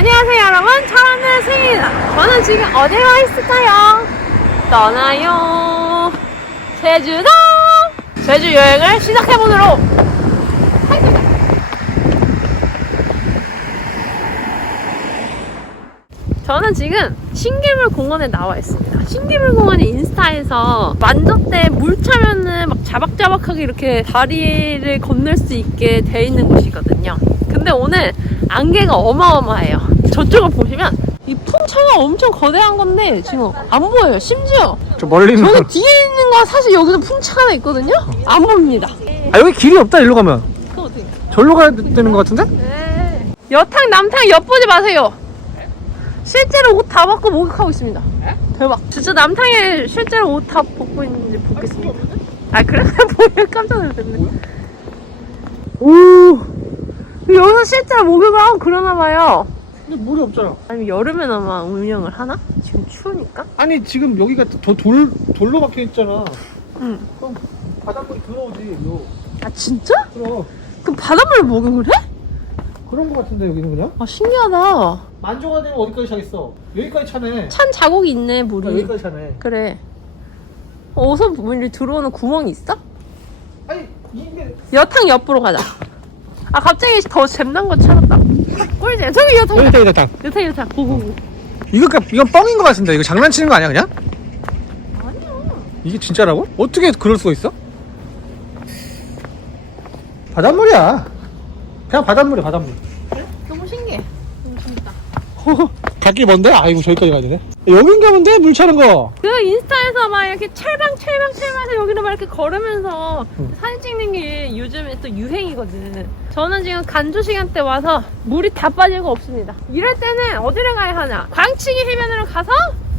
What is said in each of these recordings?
안녕하세요 여러분 차람의 승희입니다 저는 지금 어디 와 있을까요? 떠나요 제주도 제주 여행을 시작해보도록 하겠습니다 저는 지금 신기물 공원에 나와 있습니다. 신기물 공원이 인스타에서 만졌대 물 차면은 막 자박자박하게 이렇게 다리를 건널 수 있게 돼 있는 곳이거든요. 근데 오늘 안개가 어마어마해요. 저쪽을 보시면 이 풍차가 엄청 거대한 건데 지금 안 보여요. 심지어 저 멀리 있는 저기 뒤에 있는 거 사실 여기서 풍차가 하나 있거든요. 안 보입니다. 아 여기 길이 없다 일로 가면 그거 어떻게? 절로 가야 되는 것 같은데? 네. 여탕 남탕 엿보지 마세요. 실제로 옷 다 벗고 목욕하고 있습니다. 대박. 진짜 남탕에 실제로 옷 다 벗고 있는지 보겠습니다. 아 그래? 보면 깜짝 놀랐네. 오. 여기서 실제로 목욕을 하고 그러나 봐요. 근데 물이 없잖아 아니면 여름에나마 운영을 하나? 지금 추우니까? 아니 지금 여기가 더 돌, 돌로 박혀 있잖아 응. 그럼 바닷물이 들어오지 요. 아 진짜? 그럼 그럼 바닷물에 목욕을 해? 그런 거 같은데 여기는 그냥? 아 신기하다. 만조가 되면 어디까지 차겠어 여기까지 차네 찬 자국이 있네 아, 물이. 여기까지 차네 그래. 어서 물이 들어오는 구멍이 있어? 아니 이게 여탕 옆으로 가자. 아 갑자기 더 잼난 거 찾았다. 꿀잼. 저기 여탕. 여기 있다 여기 있다 여탕 여탕. 고고고. 이거 그냥- 이건 뻥인 것 같은데 이거 장난치는 거 아니야 그냥? 아니야. 이게 진짜라고? 어떻게 그럴 수가 있어? 바닷물이야 그냥 바닷물이야 바닷물 너무 신기해. 너무 재밌다. 갈길 먼데? 아이고 저기까지 가야 되네 여긴 가면 돼물 차는 거 그 인스타에서 막 이렇게 찰방 찰방 찰방해서 여기를 막 이렇게 걸으면서 응. 사진 찍는 게 요즘에 또 유행이거든. 저는 지금 간조 시간 때 와서 물이 다 빠지고 없습니다. 이럴 때는 어디를 가야 하냐? 광치기 해변으로 가서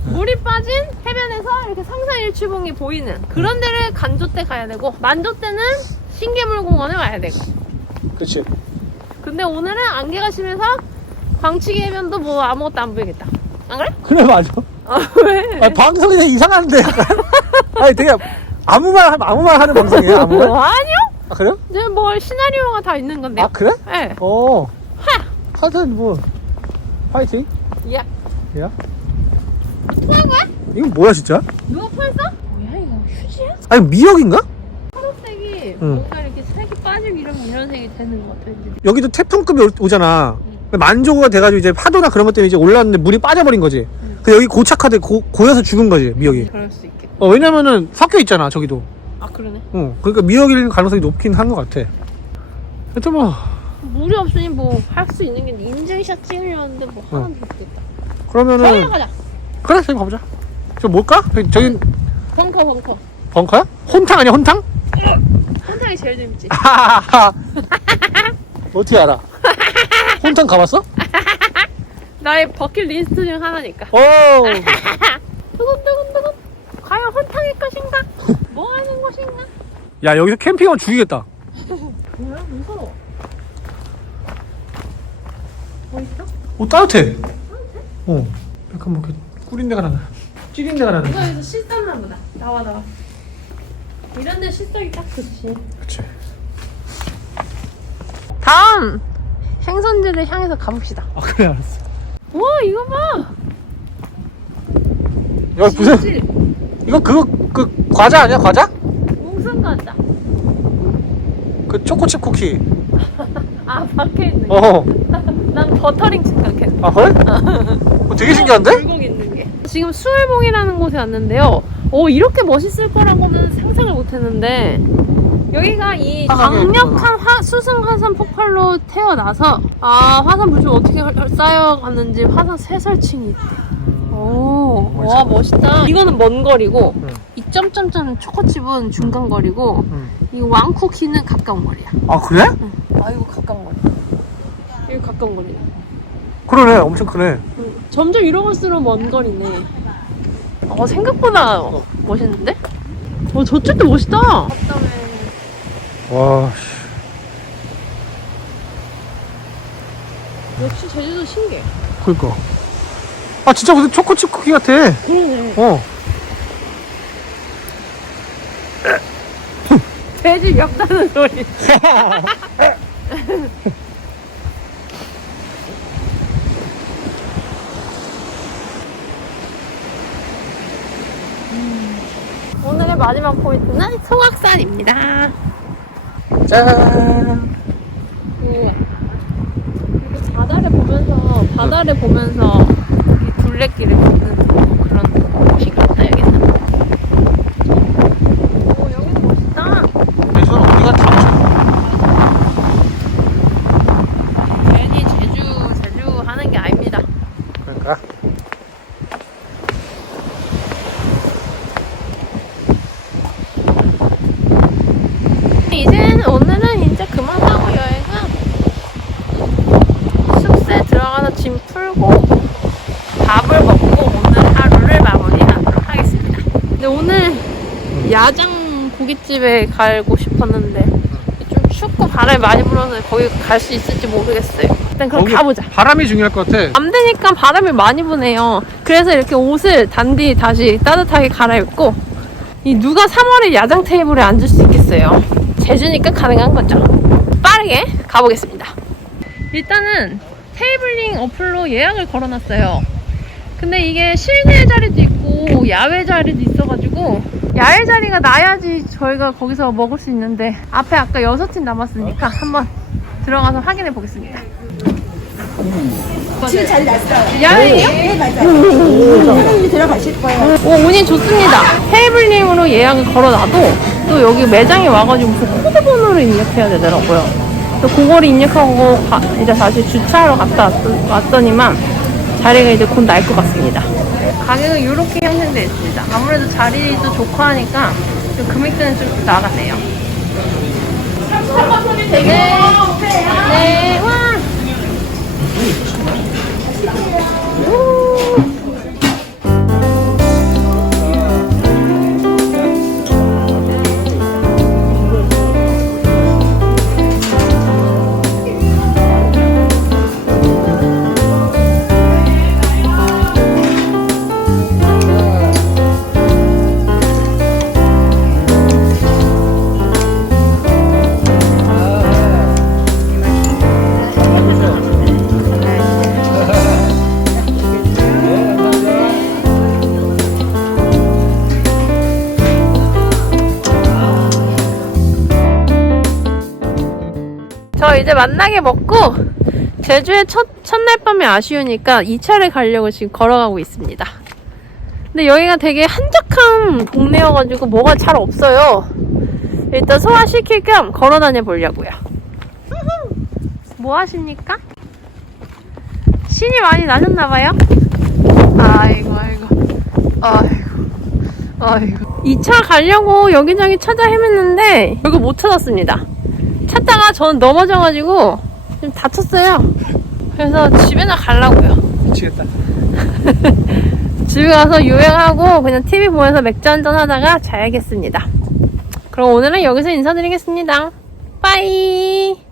물이 빠진 해변에서 이렇게 성산일출봉이 보이는 그런 데를 간조 때 가야 되고 만조 때는 신개물공원에 와야 되고. 그치 근데 오늘은 안개가 심해서 광치기 해변도 뭐 아무것도 안 보이겠다. 안 그래? 그래 맞아 아 왜? 아, 방송이 되게 이상한데 약간 아니 되게 아무 말 하면 아무 말 하는 방송이야 아무 말? 뭐 아니요? 아 그래요? 이제 뭐 시나리오가 다 있는 건데요. 아 그래? 네. 어 하여튼 뭐 파이팅 야, 야 통한 거야? 이건 뭐야 진짜? 누가 펄써? 뭐야 이거 휴지야? 아니 미역인가? 초록색이 응. 뭔가 이렇게 색이 빠지면 이런 이런 색이 되는 것 같아. 이제. 여기도 태풍급이 오- 오잖아 만조가 돼가지고 이제 파도나 그런 것 때문에 이제 올랐는데 물이 빠져버린 거지 그 여기 고착화돼 고, 고여서 죽은 거지 미역이 그럴 수 있겠다. 어 왜냐면은 섞여 있잖아 저기도 아 그러네. 어 그러니까 미역일 가능성이 높긴 한 것 같아 하여튼 뭐 물이 없으니 뭐 할 수 있는 게 인증샷 찍으려는데 뭐 어. 하나도 없겠다. 그러면은 가자. 그래 저기 가보자 저 뭘까? 저기 벙커 벙커. 벙커야? 혼탕 아니야 혼탕? 혼탕이 제일 재밌지. 하하하 어떻게 알아? 혼탕 가봤어? 나의 버킷리스트 중 하나니까. 오 두근두근두근. 과연 혼탕일 것인가? 뭐 하는 것인가? 야 여기서 캠핑하면 죽이겠다 뭐야 무서워. 뭐 있어? 오 따뜻해 어 약간 뭐 이렇게 꿀인 데가 나나 찌린 데가 이거 여기서 씻었나 보다. 나와 나와. 이런 데 씻어기 딱 좋지. 그치 다음 행선지를 향해서 가봅시다. 아 그래 알았어 와 이거 봐. 야 무슨 이거 그거 그 과자 아니야 과자? 무슨 과자? 그 초코칩 쿠키 아 밖에 있는 거. 어. 난 버터링 생각했네. 아 그래? 어, 되게 신기한데? 굴곡 있는 게. 지금 수월봉이라는 곳에 왔는데요. 오 이렇게 멋있을 거라고는 상상을 못했는데 여기가 이 화강에 강력한 화, 수승 화산 폭발로 태어나서 아 화산 물질 어떻게 쌓여갔는지 화산 쇠설층이 있대. 오, 멋있어. 와 멋있다. 이거는 먼 거리고 응. 이 점점점 초코칩은 중간 거리고 응. 이 왕쿠키는 가까운 거리야. 아 그래? 아 이거 가까운 거리. 이거 가까운 거리네. 그러네 엄청 크네 응. 점점 이러 갈수록 먼 거리네. 어 생각보다 멋있는데? 어 저쪽도 멋있다. 와. 역시 제주도 신기해. 그니까. 아, 진짜 무슨 초코칩 쿠키 같아. 그러네. 어. 돼지 멱다는 소리. 오늘의 마지막 포인트는 송악산입니다. 짠. 이렇게 바다를 보면서 바다를 보면서 이 둘레길을 걷는 그런 곳이 같다 여기는. 오 여기도 멋있다. 그래서 우리가 다 괜히 제주 제주 하는 게 아닙니다. 그러니까. 이제는 오늘은 이제 그만하고 여행은 숙소에 들어가서 짐 풀고 밥을 먹고 오늘 하루를 마무리하도록 하겠습니다. 근데 오늘 야장 고깃집에 가고 싶었는데 좀 춥고 바람이 많이 불어서 거기 갈 수 있을지 모르겠어요. 일단 그럼 거기 가보자. 바람이 중요할 것 같아. 밤 되니까 바람이 많이 부네요. 그래서 이렇게 옷을 단디 다시 따뜻하게 갈아입고 이 누가 3월에 야장 테이블에 앉을 수 있겠어요. 제주니까 가능한 거죠. 빠르게 가보겠습니다. 일단은 테이블링 어플로 예약을 걸어놨어요. 근데 이게 실내 자리도 있고 야외 자리도 있어 가지고 야외 자리가 나야지 저희가 거기서 먹을 수 있는데 앞에 아까 여섯 팀 남았으니까 한번 들어가서 확인해 보겠습니다. 지금 잘 났어요. 야외예요? 네, 맞아요. 사장님이 들어가실 거예요. 오, 운이 좋습니다. 테이블링으로 예약을 걸어놔도 또 여기 매장에 와가지고 무슨 코드 번호를 입력해야 되더라고요. 또 그거를 입력하고 가- 이제 다시 주차하러 갔다 왔, 왔더니만 자리가 이제 곧 날 것 같습니다. 가격은 이렇게 형성되어 있습니다. 아무래도 자리도 좋고 하니까 좀 금액대는 좀 나갔네요. 네. 네, 와. 우. 저 이제 만나게 먹고 제주의 첫, 첫날 밤이 아쉬우니까 2차를 가려고 지금 걸어가고 있습니다. 근데 여기가 되게 한적한 동네여가지고 뭐가 잘 없어요. 일단 소화시킬 겸 걸어 다녀 보려고요. 뭐 하십니까? 신이 많이 나셨나봐요? 아이고, 아이고. 아이고. 아이고. 2차 가려고 여기저기 찾아 헤맸는데 결국 못 찾았습니다. 찾다가 저는 넘어져가지고 좀 다쳤어요. 그래서 집에나 가려고요. 미치겠다. 집에 가서 요양하고 그냥 TV 보면서 맥주 한잔 하다가 자야겠습니다. 그럼 오늘은 여기서 인사드리겠습니다. 빠이!